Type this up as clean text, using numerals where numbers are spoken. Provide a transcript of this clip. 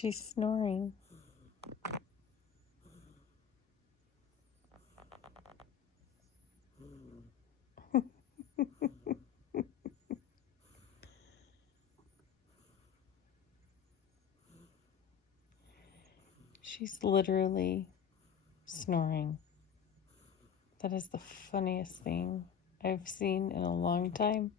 She's snoring. She's literally snoring. That is the funniest thing I've seen in a long time.